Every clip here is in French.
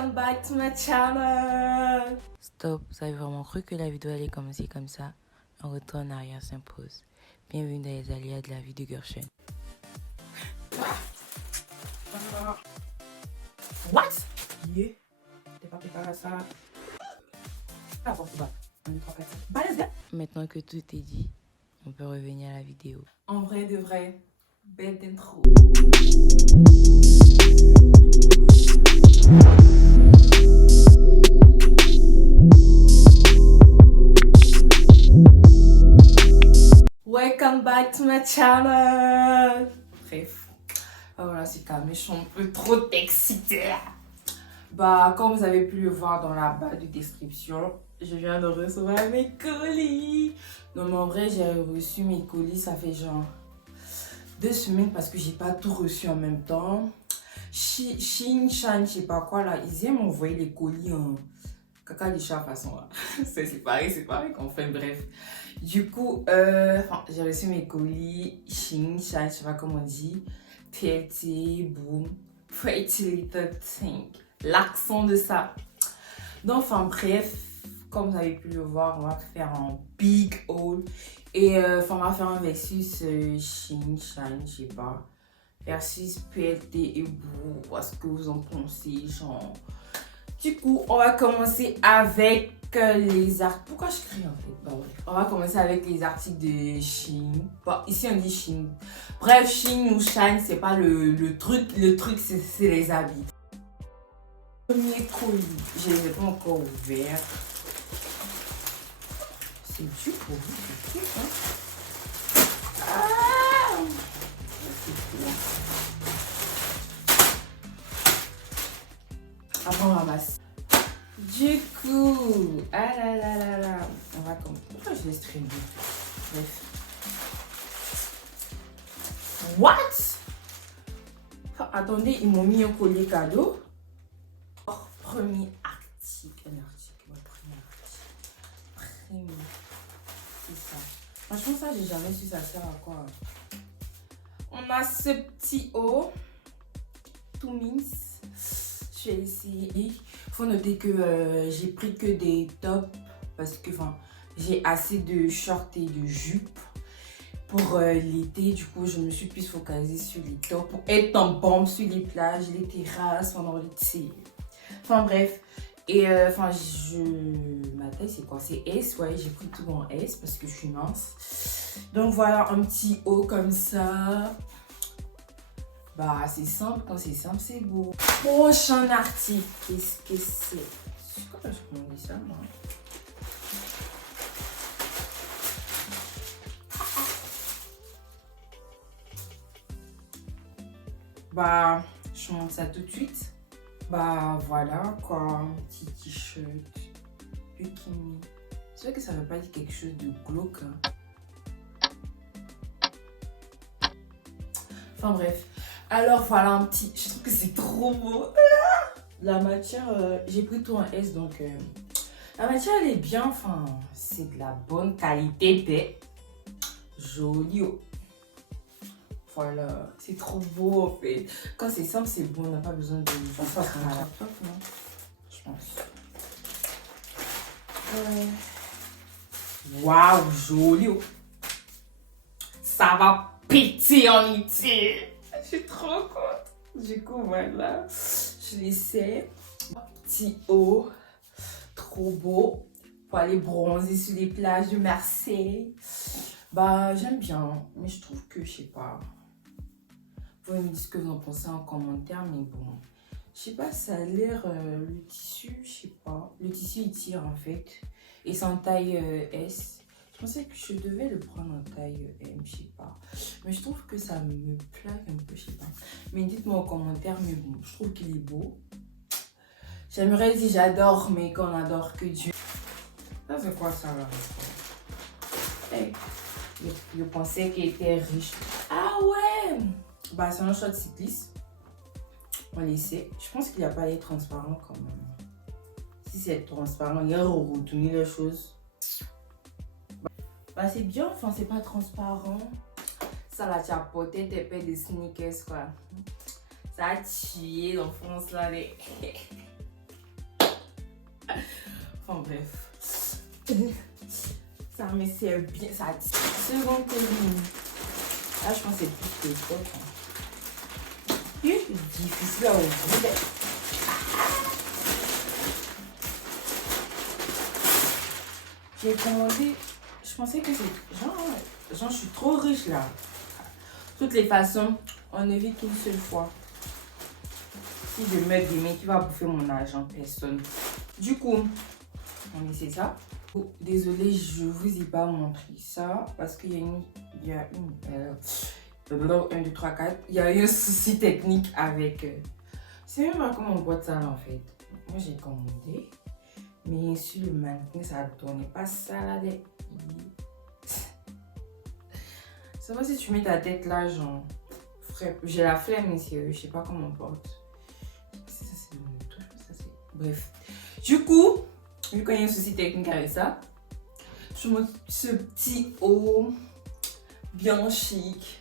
Welcome back to my channel. Stop, vous avez vraiment cru que la vidéo allait commencer comme ça? Un retour en arrière s'impose. Bienvenue dans les aléas de la vie de Gershon. What? Yeah. T'es pas préparé à ça? Ah bon, c'est bon. 1, 2, 3, 4, 5. Balèze, gars. Maintenant que tout est dit, on peut revenir à la vidéo. En vrai de vrai, bête d'intro. Welcome back to my channel. Bref, voilà, c'est calme, je suis un peu trop excitée. Bah, comme vous avez pu le voir dans la barre de description, je viens de recevoir mes colis. Non, mais en vrai, j'ai reçu mes colis, ça fait genre 2 semaines parce que j'ai pas tout reçu en même temps. Shein, Shine, je sais pas quoi là, ils aiment m'envoyer les colis en caca des chats façon là. c'est pareil, enfin bref. Du coup, j'ai reçu mes colis, Shein, Shine, je sais pas comment on dit, PLT, boom, Pretty Little Thing, l'accent de ça. Donc, enfin bref, comme vous avez pu le voir, on va faire un big haul. Et on va faire un versus Shein, Shine, je sais pas, versus PLT et boom, ce que vous en pensez, genre. Du coup, on va commencer avec les articles. Pourquoi je crie en fait? Bah, ouais. On va commencer avec les articles de Shein. Bon, ici on dit Shein. Bref, Shein ou Shine, c'est pas le truc. Le truc, c'est les habits. Premier colis, je ne l'ai pas encore ouvert. C'est dur pour vous, c'est dur, hein? Ah! C'est cool. Après, on ramasse. Du coup, ah là là là là, on va commencer. Pourquoi je laisse traîner? Bref. What? Oh, attendez, ils m'ont mis un collier cadeau. Oh, premier article. Un article, ouais, premier article. Premier. C'est ça. Franchement, ça, j'ai jamais su ça sert à quoi. On a ce petit haut. Tout mince. Je vais essayer. Il faut noter que j'ai pris que des tops parce que j'ai assez de shorts et de jupes pour l'été. Du coup, je me suis plus focalisée sur les tops pour être en bombe sur les plages, les terrasses pendant l'été. Enfin bref. Et ma taille c'est quoi? C'est S. Ouais, j'ai pris tout en S parce que je suis mince. Donc voilà, un petit haut comme ça. Bah, c'est simple, quand c'est simple, c'est beau. Prochain article, qu'est-ce que c'est? C'est quoi je commande ça, moi? Bah, je montre ça tout de suite. Bah, voilà, quoi, un petit t-shirt, bikini. C'est vrai que ça veut pas dire quelque chose de glauque, hein. Enfin bref. Alors voilà un petit, je trouve que c'est trop beau. La matière, j'ai pris tout en S donc la matière elle est bien, enfin c'est de la bonne qualité, des joli. Voilà, c'est trop beau en fait. Quand c'est simple c'est bon, on n'a pas besoin de faire un laptop, non? Je pense. Waouh, joli. Ça va péter en été. Je suis trop contente. Du coup, voilà. Je l'essaie. Petit haut. Trop beau. Pour aller bronzer sur les plages de Marseille. Bah, j'aime bien. Mais je trouve que, je sais pas. Vous pouvez me dire ce que vous en pensez en commentaire. Mais bon. Je sais pas, ça a l'air. Le tissu, je sais pas. Le tissu, il tire en fait. Et c'est en taille S. Je pensais que je devais le prendre en taille M, je sais pas. Mais je trouve que ça me plaque un peu, je sais pas. Mais dites-moi en commentaire, mais bon, je trouve qu'il est beau. J'aimerais dire j'adore, mais qu'on adore que Dieu. Ça c'est quoi ça là? Hey, je pensais qu'il était riche. Ah ouais! Bah c'est un short cycliste. On l'essaie. Je pense qu'il n'y a pas l'air transparent quand même. Si c'est transparent, il y a retourner les choses. Bah c'est bien, enfin c'est pas transparent. Ça là, tu as porté tes paires de sneakers quoi. Ça a tué l'enfance là. Enfin bref. Ça me sert bien. Ça second termine. Là, je pense que c'est plus que le top. C'est difficile à ouvrir. J'ai commandé. Je pensais que c'est. Genre, je suis trop riche là. De toutes les façons, on ne vit qu'une seule fois. Si je meurs demain, qui va bouffer mon argent? Personne. Du coup, on essaie ça. Oh, désolée, je vous ai pas montré ça parce qu'il y a une. Il y a une. 1, 2, 3, 4. Il y a eu un souci technique avec. C'est même pas comment on boit ça là en fait. Moi j'ai commandé. Mais sur le mannequin, ça ne tournait pas ça là. C'est pas si tu mets ta tête là, genre. J'ai la flemme ici, je sais pas comment on porte. Ça, c'est le truc, ça c'est. Bref. Du coup, vu qu'il y a un souci technique avec ça, je montre ce petit haut bien chic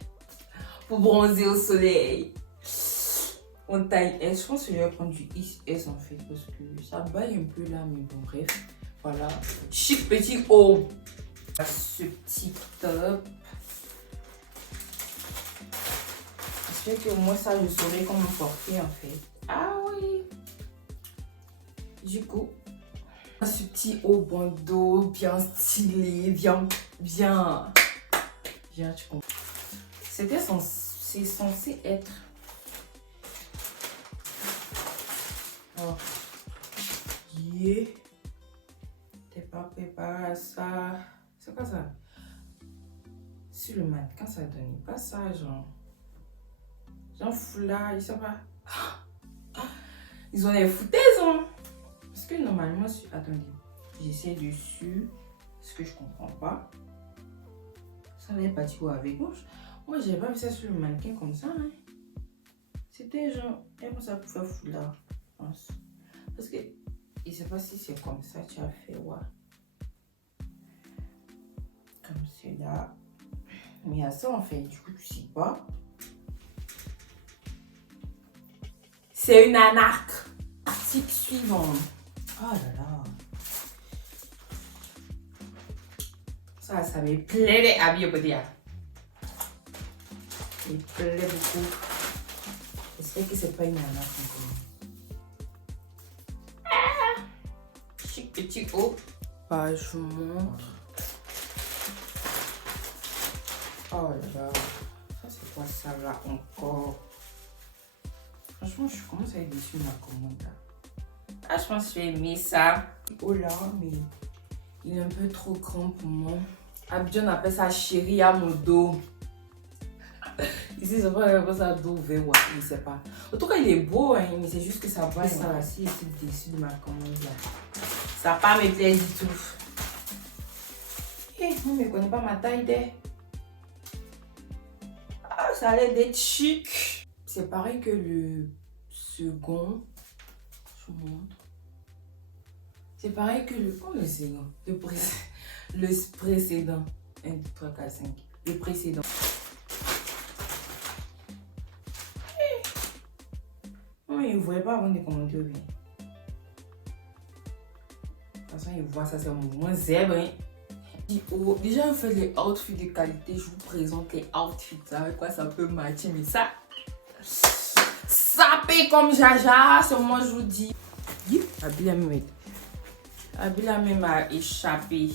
pour bronzer au soleil. En taille S, je pense que je vais prendre du XS en fait parce que ça baille un peu là, mais bon, bref. Voilà. Chic petit haut. Ce petit top. J'espère que moi ça je saurais comment porter en fait. Ah oui. Du coup, ce petit haut bandeau bien stylé, bien, tu comprends. C'est censé être. Oh. Yeah. T'es pas préparé à ça. C'est quoi ça? Sur le mannequin, ça donne pas ça, genre. Genre foulard, ils savent pas. Ils ont des foutaises, hein. Parce que normalement, attendez, j'essaie dessus. Parce que je comprends pas. Ça n'est pas du tout avec moi. Moi, j'ai pas vu ça sur le mannequin comme ça, hein. C'était genre, et moi ça pour faire foulard. Parce que je sais pas si c'est comme ça que tu as fait, ouais. Comme cela. Mais il y a ça en fait, du coup tu sais pas. C'est une anarque. Article suivant. Oh là là. Ça me plaît les habits au côté. Il me plaît beaucoup. J'espère que c'est pas une anarque encore. Chic petit haut. Bah, je vous montre. Oh là là. Ça, c'est quoi ça là encore? Franchement, je commence à être déçue de ma commande là. Ah, je pense que je vais aimer ça. Oh là, mais il est un peu trop grand pour moi. Abidjan appelle ça chérie à mon dos. Ici, ça va appeler ça dos ouvert, ouais, je sais pas. En tout cas, il est beau, hein, mais c'est juste que ça va ça là. Si je suis déçue de ma commande là. Ça va pas me plaire du tout. Hé, on ne connaît pas ma taille d'elle. Ah, ça a l'air d'être chic. C'est pareil que le second. Je vous montre. C'est pareil que le. Oh, le second. Le précédent. 1, 2, 3, 4, 5. Le précédent. Non, il ne voulait pas avant de commenter au bien. De toute façon, il voit ça, c'est un mouvement zèbre. Hein. Déjà, on fait les outfits de qualité. Je vous présente les outfits. Avec quoi ça peut matcher. Mais ça. Sapé comme Jaja. C'est moi, je vous dis. Abila même a échappé.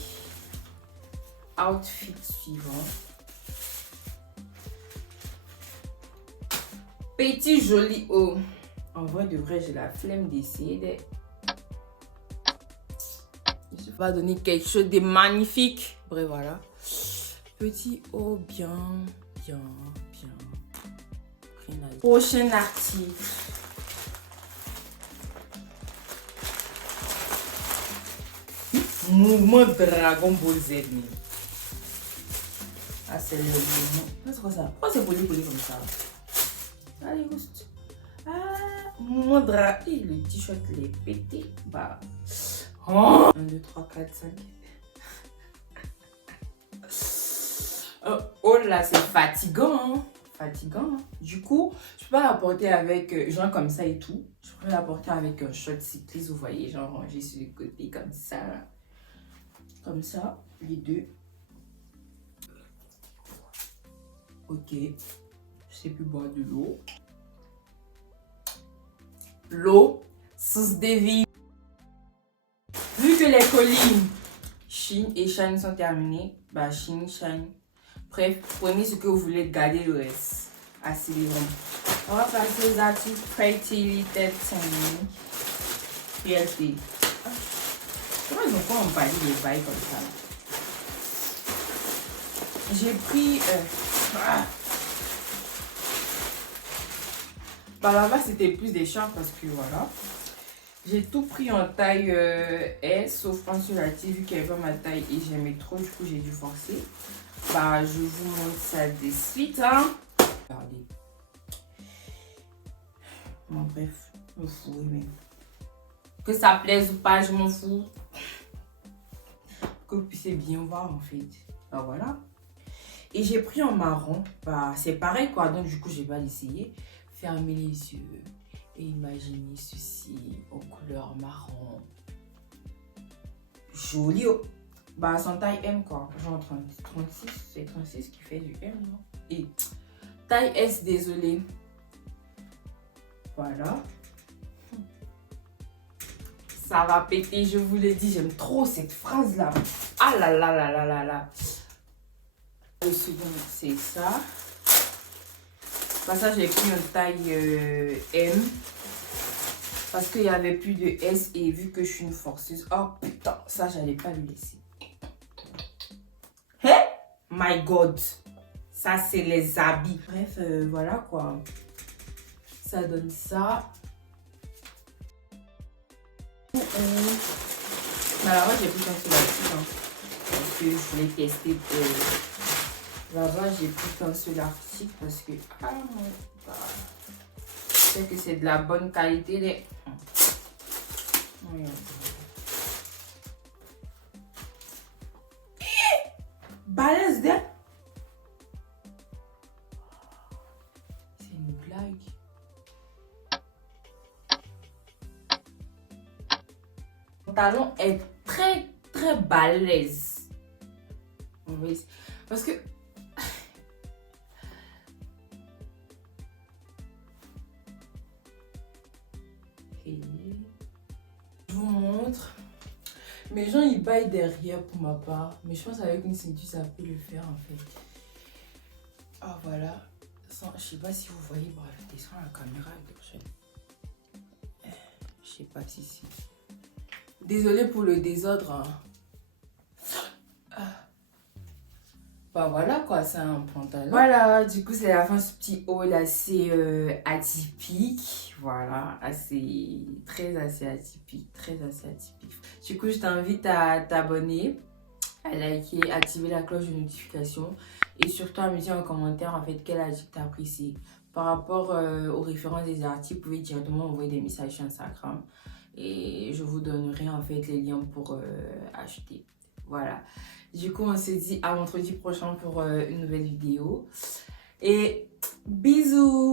Outfit suivant. Petit joli haut. En vrai de vrai, j'ai la flemme d'essayer de... Je vais donner quelque chose de magnifique. Bref, voilà. Petit haut bien. Rien à dire. Prochain article. Mouvement Dragon Ball Z. Ah, c'est le mouvement. C'est quoi ça? Pourquoi c'est poli comme ça? Allez, juste. Ah, mouvement Dragon. Et le t-shirt, il est pété. Bah. Oh. 1, 2, 3, 4, 5. Oh là, c'est fatigant. Hein? fatigant. Hein. Du coup, je peux pas la porter avec, genre comme ça et tout. Je peux la porter avec un short cycliste, vous voyez, genre rangé sur les côtés comme ça. Là. Comme ça, les deux. Ok. Je sais plus boire de l'eau. L'eau, source de vie. Vu que les collines Shein et Shine sont terminées, bah Shein, Shine. Bref, prenez ce que vous voulez, gardez le reste. Assez libre. On va passer aux articles Pretty Little Thing. PLT. Comment ils ont pas emballé les bails comme ça? J'ai pris. Bah là-bas, c'était plus des charmes parce que voilà. J'ai tout pris en taille S, sauf un sur la vu qu'il n'y avait pas ma taille et j'aimais trop, du coup j'ai dû forcer. Bah, je vous montre ça de suite. Hein. Regardez. Bon, bref, je me fous, mais. Que ça plaise ou pas, je m'en fous. Que vous puissiez bien voir en fait. Bah voilà. Et j'ai pris en marron. Bah, c'est pareil quoi, donc du coup, j'ai pas l'essayer. Fermez les yeux et imaginez ceci en couleur marron. Joli. Oh. Bah, sans taille M quoi. Genre 36, c'est 36 qui fait du M, non? Et taille S, désolé. Voilà. Ça va péter, je vous l'ai dit. J'aime trop cette phrase là. Ah là là là là là là. Le second, c'est ça. Bah, ça, j'ai pris une taille M. Parce qu'il n'y avait plus de S et vu que je suis une forceuse. Oh putain, ça, j'allais pas le laisser. Hey! My God! Ça, c'est les habits. Bref, voilà quoi. Ça donne ça. Mais là-bas, j'ai pris qu'un seul article. Hein, parce que je voulais tester. Là-bas, j'ai pris qu'un seul article parce que. Ah mon God. Je sais que c'est de la bonne qualité. Les... Balèze de. C'est une blague. Mon talon est très très balèze. Parce que je vous montre. Mes gens ils baillent derrière pour ma part. Mais je pense qu'avec une ceinture ça peut le faire en fait. Ah voilà. Sans, je sais pas si vous voyez. Bref, je descends la caméra. Je sais pas si c'est. Désolée pour le désordre. Hein. Bah voilà quoi, c'est un pantalon. Voilà, du coup c'est la fin de ce petit haul assez atypique. Voilà, assez atypique, très assez atypique. Du coup je t'invite à t'abonner, à liker, activer la cloche de notification et surtout à me dire en commentaire en fait quel article t'as apprécié. Par rapport aux références des articles, vous pouvez directement envoyer des messages sur Instagram et je vous donnerai en fait les liens pour acheter. Voilà. Du coup, on se dit à vendredi prochain pour une nouvelle vidéo. Et bisous!